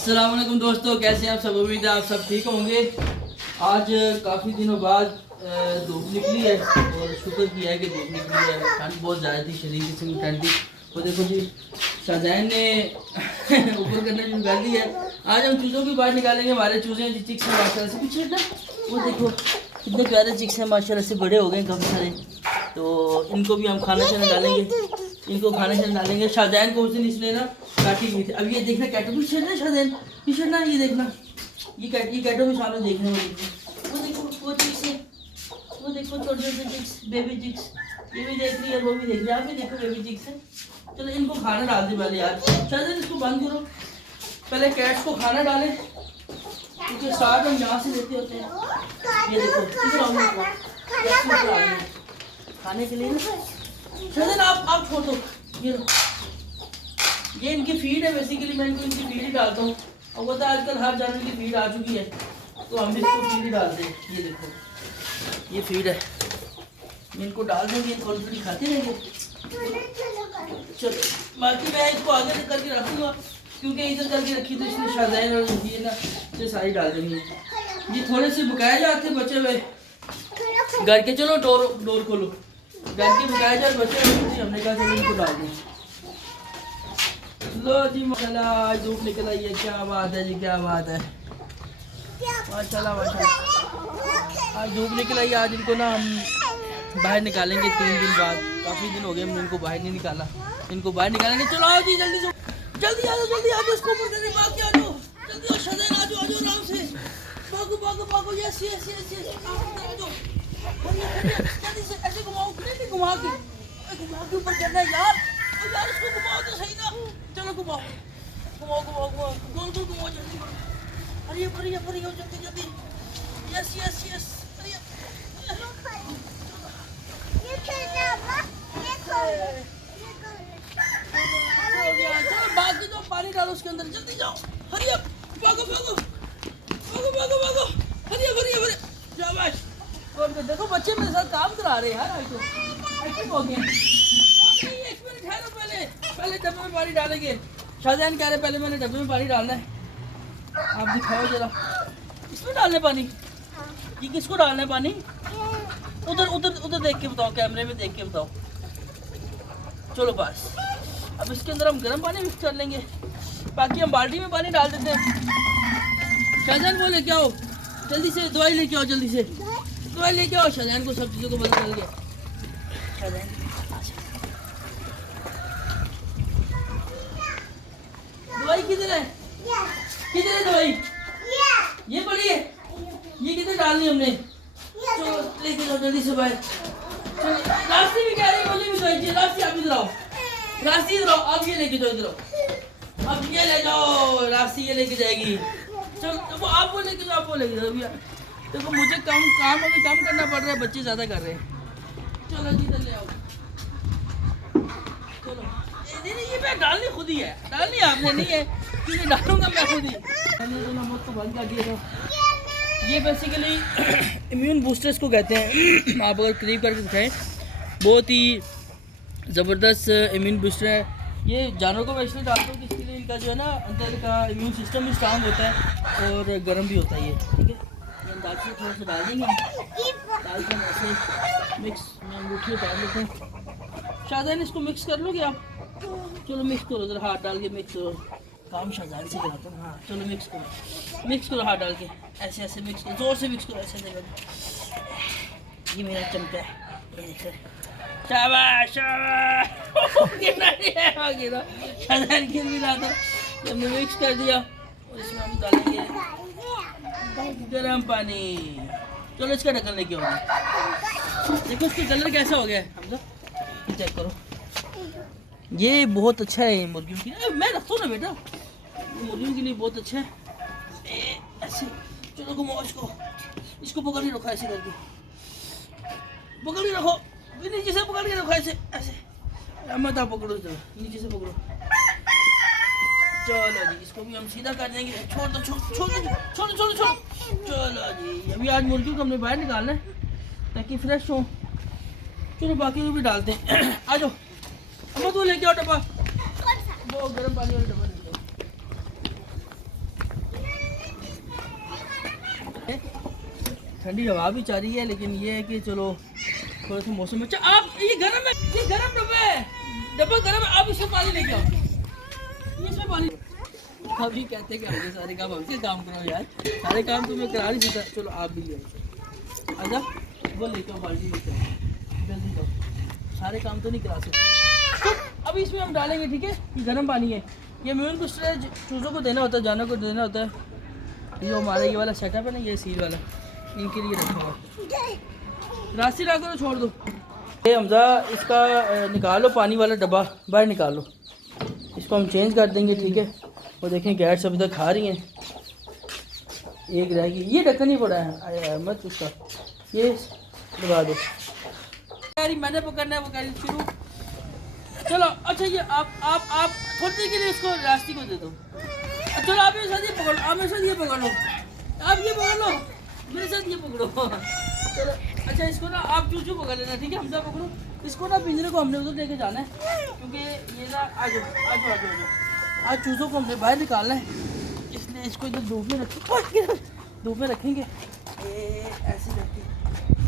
अस्सलाम वालेकुम दोस्तों, कैसे हैं आप सब। उम्मीद है आप सब ठीक होंगे। आज काफ़ी दिनों बाद धूप निकली है और शुक्र किया है कि धूप निकली है। ठंड बहुत ज़्यादा थी, शरीर किस्म की ठंड थी। तो देखो जी, शाहजैन ने ऊपर करना शुरू कर दी है। आज हम चूज़ों की बाहर निकालेंगे। हमारे चूज़े हैं जी, चिक्स हैं माशाल्लाह से। पीछे ना वो देखो कितने प्यारे चिक्स हैं माशाल्लाह से, बड़े हो गए काफ़ी सारे। तो इनको भी हम खाना शाना डालेंगे, इनको खाना शाना डालेंगे। शाहजैन को उस दिन इसने ना काटी हुई थी। अब ये देखना कैटो भी छेड़ना शाहजैन, ये छेड़ना, ये देखना ये कैटो भी सामने देखने वो देखो वो चिक्स है, वो देखो छोटे छोटे चिक्स, बेबी चिक्स। ये भी देख रही है, वो भी देख रही है। आप भी देखो बेबी चिक्स है। चलो इनको खाना डाल दे पहले यार। शाहजैन इसको बंद करो, पहले कैट्स को खाना डालें क्योंकि स्टार्ट हम यहाँ से लेते होते हैं। ये देखो खाने के लिए शाहजैन आप छोड़ दो। ये इनकी फीड है बेसिकली, मैं इनको इनकी फीड ही डालता हूँ। और वो तो आजकल हर जानवर की फीड आ चुकी है, तो हम भी इसको फीड ही डालते हैं। ये देखो ये फीड है, इनको डाल देंगे, इनको थोड़ी खाते रहेंगे। चलो बाकी मैं इसको आगे तक करके रखूँगा क्योंकि इधर करके रखी तो इसने शाहजैन और ये ना ये सारी डाल देंगे। ये थोड़े से बकाए जाते बचे हुए घर के। चलो डोर खोलो, घर के बकाए जाते बचे हुए, हमने कहा चलो इनको डाल दें। लो जी माशाल्लाह, आज धूप निकल आई है। क्या बात है जी, क्या बात है, माशाल्लाह माशाल्लाह। आज धूप निकल आई है। आज इनको ना हम बाहर निकालेंगे 3 दिन बाद। काफ़ी दिन हो गए हमने इनको बाहर नहीं निकाला, इनको बाहर निकालेंगे। चलो आओ जी, जल्दी से जल्दी आ जाओ, जल्दी आ जाओ। इसको ऊपर से भाग के आ जाओ, जल्दी आओ शाहजैन, आ जाओ आराम से। भागो भागो भागो, यस यस यस यस, आ जाओ जल्दी से। ऐसे घुमाओ, नहीं घुमा के ऊपर करना है यार। यार इसको घुमाओ तो सही ना। चलो घुमाओ घुमाओ घुमाओ घुमाओ, गोल गोल घुमाओ जल्दी। हरी हरी हरी हो, जल्दी जल्दी। यस यस यस, हरी चलो भाग जाओ, पानी डालो उसके अंदर, जल्दी जाओ। हरी अप, भागो भागो भागो भागो भागो, हरी हरी शाबाश। और देखो बच्चे मेरे साथ काम करा रहे हैं यार, आज तो एक्टिव हो गए। एक मिनट ठहरो, पहले डब्बे में पानी डालेंगे। शाहजैन कह रहे पहले मैंने डब्बे में पानी डालना है। आप दिखाओ जरा, इसमें डालना है पानी। ये किसको डालना है पानी? उधर उधर उधर देख के बताओ, कैमरे में देख के बताओ। चलो बस, अब इसके अंदर हम गर्म पानी मिक्स कर लेंगे। बाकी हम बाल्टी में पानी डाल देते हैं। शाहजैन वो लेके आओ जल्दी से, दवाई लेके आओ जल्दी से, दवाई लेके आओ। शाहजैन को सब चीज़ों को पता चल गया। शाहजैन दवाई किधर है? किधर है दवाई? ये पड़ी है, ये किधर डालनी हमने? चलो लेके जाओ जल्दी से बाहर। रास्ते भी कह रही है मुझे भी दवाई चाहिए। रास्ते आप इधर आओ, रास्ते इधर आओ, आप ये लेके जाओ, इधर आओ, अब ये ले जाओ। रास्ते ये लेके जाएगी। चलो वो आप वो लेके जाओ, आप वो लेके जाओ। देखो मुझे काम अभी कम करना पड़ रहा है, बच्चे ज़्यादा कर रहे हैं। चलो जी इधर ले आओ। चलो नहीं ये मैं डालनी खुद ही है, डालनी आपने नहीं है क्योंकि डालूंगा मैं खुद ही। मैंने तो नमक को बंद कर दिया था। ये बेसिकली इम्यून बूस्टर्स को कहते हैं। आप अगर करीब करके दिखाएं, बहुत ही ज़बरदस्त इम्यून बूस्टर है। ये जानवरों को मैं इसलिए डालता हूँ कि इसके लिए इनका जो है ना अंदर का इम्यून सिस्टम भी स्ट्रांग होता है और गर्म भी होता है ये, ठीक है। अंदाज से थोड़ा सा डाल देंगे, डाल कर ऐसे मिक्स में अंगूठी डाल देते हैं। शाहजैन इसको मिक्स कर लोगे आप? चलो मिक्स करो, जरा हाथ डाल के मिक्स करो। काम शाहजैन से कराता हूँ। हाँ चलो मिक्स करो हाथ डाल के, ऐसे ऐसे मिक्स करो, जोर से मिक्स करो, ऐसे ऐसे। ये मेरा चमचा है, शाबाश शाबाश। शाहजैन गिर भी रहा था। हमने मिक्स कर दिया और इसमें हम डालेंगे गर्म पानी। चलो इसका ढक्कन लेके आओ। देखो इसका कलर कैसा हो गया है, हम चेक करो। ये बहुत अच्छा है मुर्गियों के लिए। मैं रखता हूँ ना बेटा, मुर्गियों के लिए बहुत अच्छा है। ऐसे चलो घुमाओ इसको पकड़ के रखो, ऐसे करके पकड़ के रखो, नीचे से पकड़ के रखो, ऐसे ऐसे मत आप पकड़ो, चलो नीचे से पकड़ो। चलो जी इसको भी हम सीधा कर देंगे। छोड़ दो, छोड़। चलो जी अभी आज मुर्गियों को हमने बाहर निकालना है ताकि फ्रेश हो। चलो बाकी को भी डालते हैं। आ जाओ अम्मा, तू लेके आओ डब्बा, वो गर्म पानी वाला डब्बा लेके आओ। ठंडी हवा भी चल रही है, लेकिन ये है कि चलो थोड़ा सा मौसम अच्छा। आप ये गर्म है, ये गर्म डब्बा है, डब्बा गर्म है, आप इसमें पानी लेके आओ, इसमें पानी। आप ये कहते हैं कि हमने सारे काम हमसे काम करो यार, सारे काम तो मैं करा नहीं सकता। चलो आप भी ले आओ, आजा वो लेके आओ, बाल्टी लेके आओ, जल्दी जाओ, सारे काम तो नहीं करा सकते। तो अभी इसमें हम डालेंगे, ठीक है, ये गर्म पानी है, ये मैं उनको चूज़ों को देना होता है, जानवर को देना होता है। ये हमारा ये वाला सेटअप है ना, ये सील वाला, इनके लिए रखा हुआ। रास्ते ला करो, छोड़ दो ये हमजा, इसका निकालो पानी वाला डब्बा बाहर निकालो, इसको हम चेंज कर देंगे, ठीक है। वो देखें कैट्स अभी तक खा रही हैं, एक रहेगी, ये ढक्कन नहीं पड़ा है मत उसका, ये लगा दो यार, मैंने पकड़ना है, वो कह रही शुरू। चलो अच्छा, ये आप थोड़ी देर के लिए इसको रास्ते को दे दो। चलो आप मेरे साथ ये पकड़ो, आप मेरे साथ ये पकड़ लो, आप ये पकड़ लो, मेरे साथ ये पकड़ो। चलो अच्छा, इसको ना आप चूचू पकड़ लेना, ठीक है, हमजा पकड़ो इसको ना, पिंजरे को हमने उधर लेके जाना है, क्योंकि ये ना आज चूज़ों को हमने बाहर निकालना है, इसलिए इसको इधर धूप में रखेंगे, धूप में रखेंगे, ये ऐसे रखें।